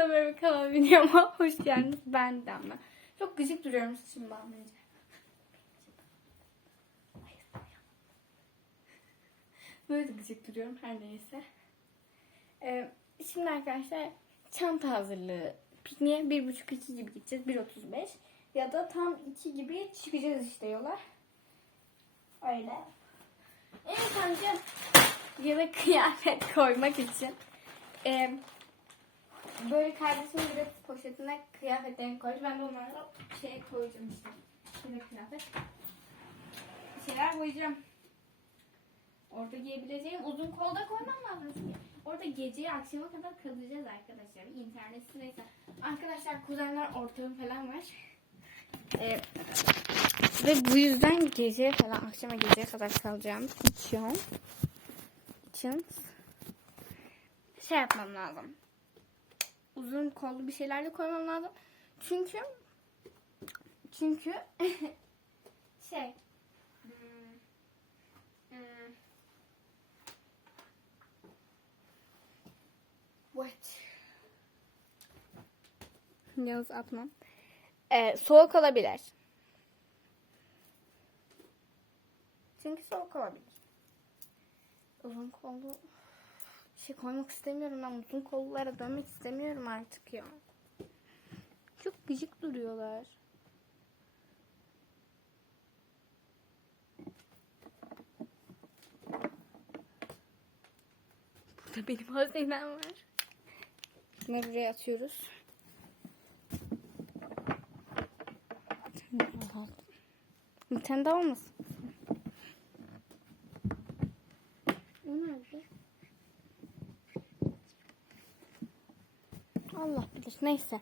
Herkese merhaba kanalıma videoma hoş geldiniz. Ben Damla. Çok gıcık duruyorum saçımı bağlayınca. Böyle gıcık duruyorum her neyse. Ee, şimdi arkadaşlar çanta hazırlığı. Pikniğe bir buçuk iki gibi gideceğiz. 1.35 ya da tam 2 gibi çıkacağız işte yola. Öyle. İlk önce yere kıyafet koymak için e, böyle kardeşim bir poşetine kıyafetlerini koydu. Ben de onlara şey koyacağım işte. Şöyle kıyafet. Bir şeyler koyacağım. Orada giyebileceğim uzun kolda koymam lazım çünkü. Orada geceye akşama kadar kalacağız arkadaşlar. İnternet neyse. Arkadaşlar kuzenler ortağım falan var. Ee, ve bu yüzden gece falan akşama geceye kadar kalacağım için için şey yapmam lazım. Uzun kollu bir şeyler de koymam lazım. Çünkü çünkü şey hmm, hmm, what Yalnız atmam. Ee, soğuk olabilir. Çünkü soğuk olabilir. Uzun kollu şey koymak istemiyorum ben. Uzun kollulara dönmek istemiyorum artık ya. Çok gıcık duruyorlar. Burada benim hazinem var. Bunları buraya atıyoruz. Bir tane daha olmasın? O nerede? Allah bilir. Neyse.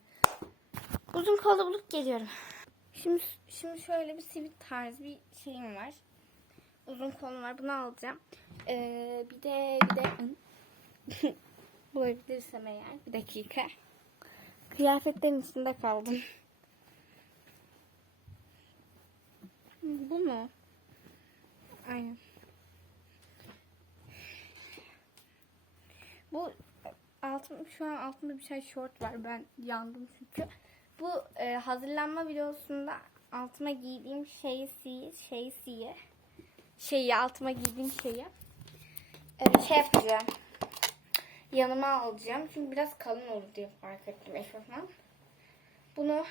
Uzun kollu bulup geliyorum. Şimdi şimdi şöyle bir sivit tarz bir şeyim var. Uzun kolum var. Bunu alacağım. Ee, bir de bir de bulabilirsem eğer. Bir dakika. Kıyafetlerin içinde kaldım. Bu mu? Aynen. Bu altım şu an altımda bir şey short var. Ben yandım çünkü. Bu e, hazırlanma videosunda altıma giydiğim şeyi şeyi şeyi şeyi altıma giydiğim şeyi e, şey yapacağım. Yanıma alacağım. Çünkü biraz kalın olur diye fark ettim eşofman. Bunu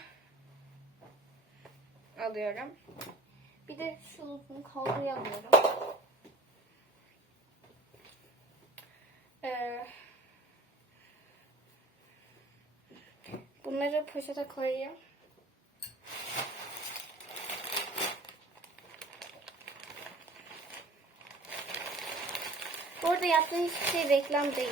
alıyorum. Bir de şu uzun kolluyu alıyorum. Ee, bunları poşete koyayım. Bu arada yaptığım hiçbir şey reklam değil.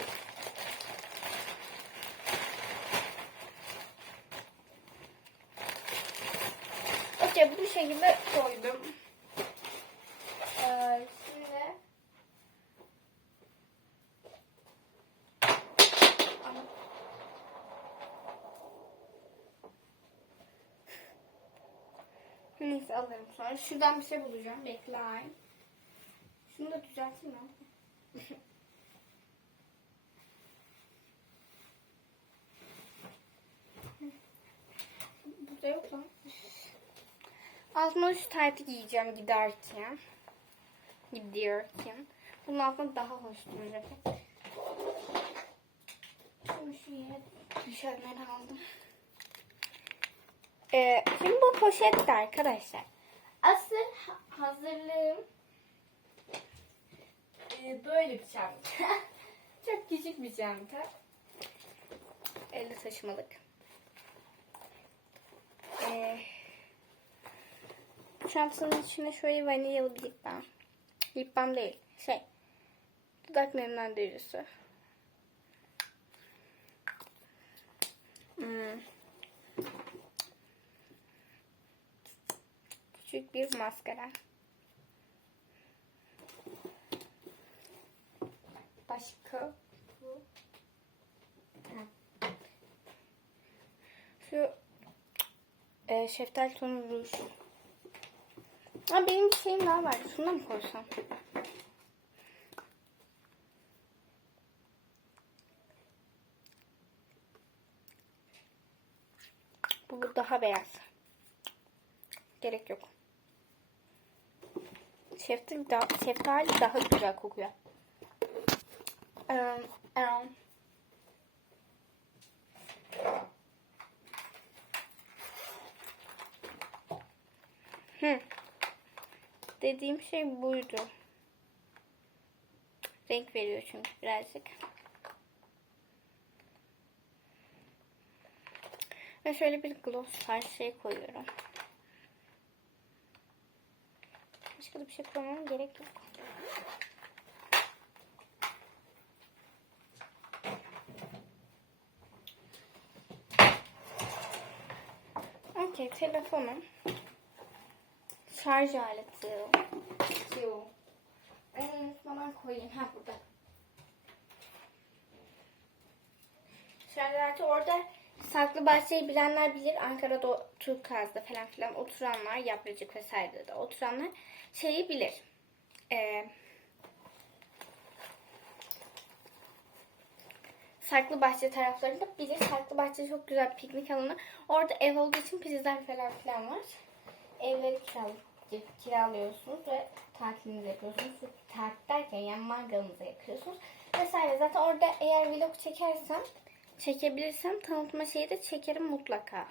Okey bu şekilde koydum. Ee, şimdi Neyse alırım sonra. Şuradan bir şey bulacağım. Bekleyin. Şunu da düzelteyim ben. Burada yok lan. Altına şu taytı giyeceğim giderken. Gidiyorken. Bunun altına daha hoş duracak. Şunu şu yere düşenleri aldım. Ee, şimdi bu poşette arkadaşlar. Asıl ha- hazırlığım ee, böyle bir çanta. Çok küçük bir çanta. Elle taşımalık. Ee, çantanın içine şöyle vanilyalı bir lip balm. Lip balm değil. Şey. Dudak nemlendiricisi. Hmm. Küçük bir maskara. Başka. Şu e, şeftali tonu ruj. Ha benim bir şeyim daha var. Şunu mı koysam? Bu daha beyaz. Gerek yok. Şeftali daha, şeftali daha güzel kokuyor. Um, um. Hı. Dediğim şey buydu. Renk veriyor çünkü birazcık. Ve şöyle bir gloss tarzı şey koyuyorum. Başka da bir şey koymam gerek yok. Okey, telefonum. Şarj aleti. Yok. Ben unutmadan koyayım. Ha burada. Şarj aleti orada Saklı Bahçe'yi bilenler bilir. Ankara'da o- Türk Kaz'da falan filan oturanlar, Yapracık vesairede de oturanlar şeyi bilir. Ee, Saklı Bahçe taraflarında bilir. Saklı Bahçe çok güzel bir piknik alanı. Orada ev olduğu için prizler falan filan var. Evleri kiral- kiralıyorsunuz ve tatilinizi yapıyorsunuz. Tatil derken yani mangalınızı yakıyorsunuz. Vesaire. Zaten orada eğer vlog çekersem çekebilirsem tanıtma şeyi de çekerim mutlaka.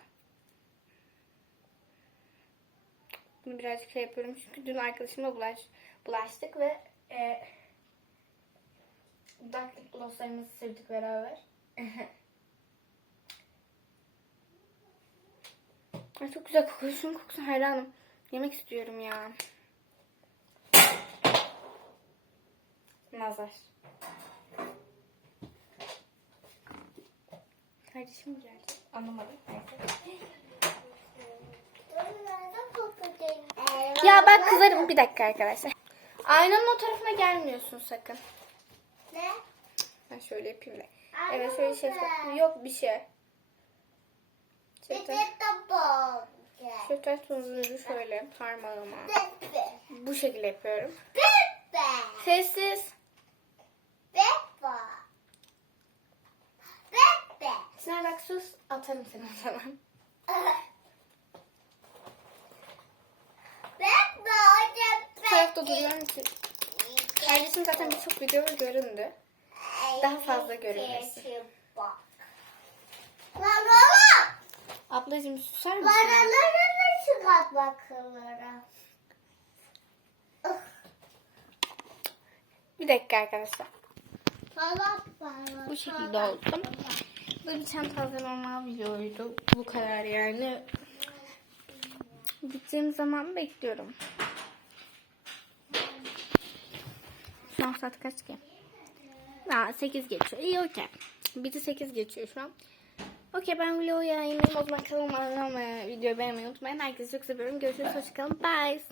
Bunu birazcık şey yapıyorum çünkü dün arkadaşımla bulaş, bulaştık ve e, dudaklık glosslarımızı sürdük beraber. Ay çok güzel kokuyor. Şunun kokusuna hayranım. Yemek istiyorum ya. Nazar. Kardeşim geldi. Anlamadım. Neyse. Ya bak kızarım bir dakika arkadaşlar. Aynanın o tarafına gelmiyorsun sakın. Ne? Ben şöyle yapayım da. Evet şöyle şey Yok bir şey. Şeftali, şeftali tuzları şöyle parmağıma. Bu şekilde yapıyorum. Sessiz. Bebe. Çınar bak sus. Atarım seni o zaman. Bebe. Bu tarafta duruyorum ki. Kardeşim zaten birçok video göründü. Daha fazla görünmesi. Baba. Ablacığım susar mısın? Banaları çıkart bakalım. Bir dakika arkadaşlar. Bu şekilde oldum. Böyle bir çanta hazırlama videoydu. Bu kadar yani. Bittiğim zaman bekliyorum. Şu an saat kaç ki? Aa, 8 geçiyor. İyi okey. Bitti 8 geçiyor şu an. Okey ben vlogu yayınlayayım. O zaman kanalıma abone olmayı, videoyu beğenmeyi unutmayın. Herkesi çok seviyorum. Görüşürüz. Hoşçakalın. Bye.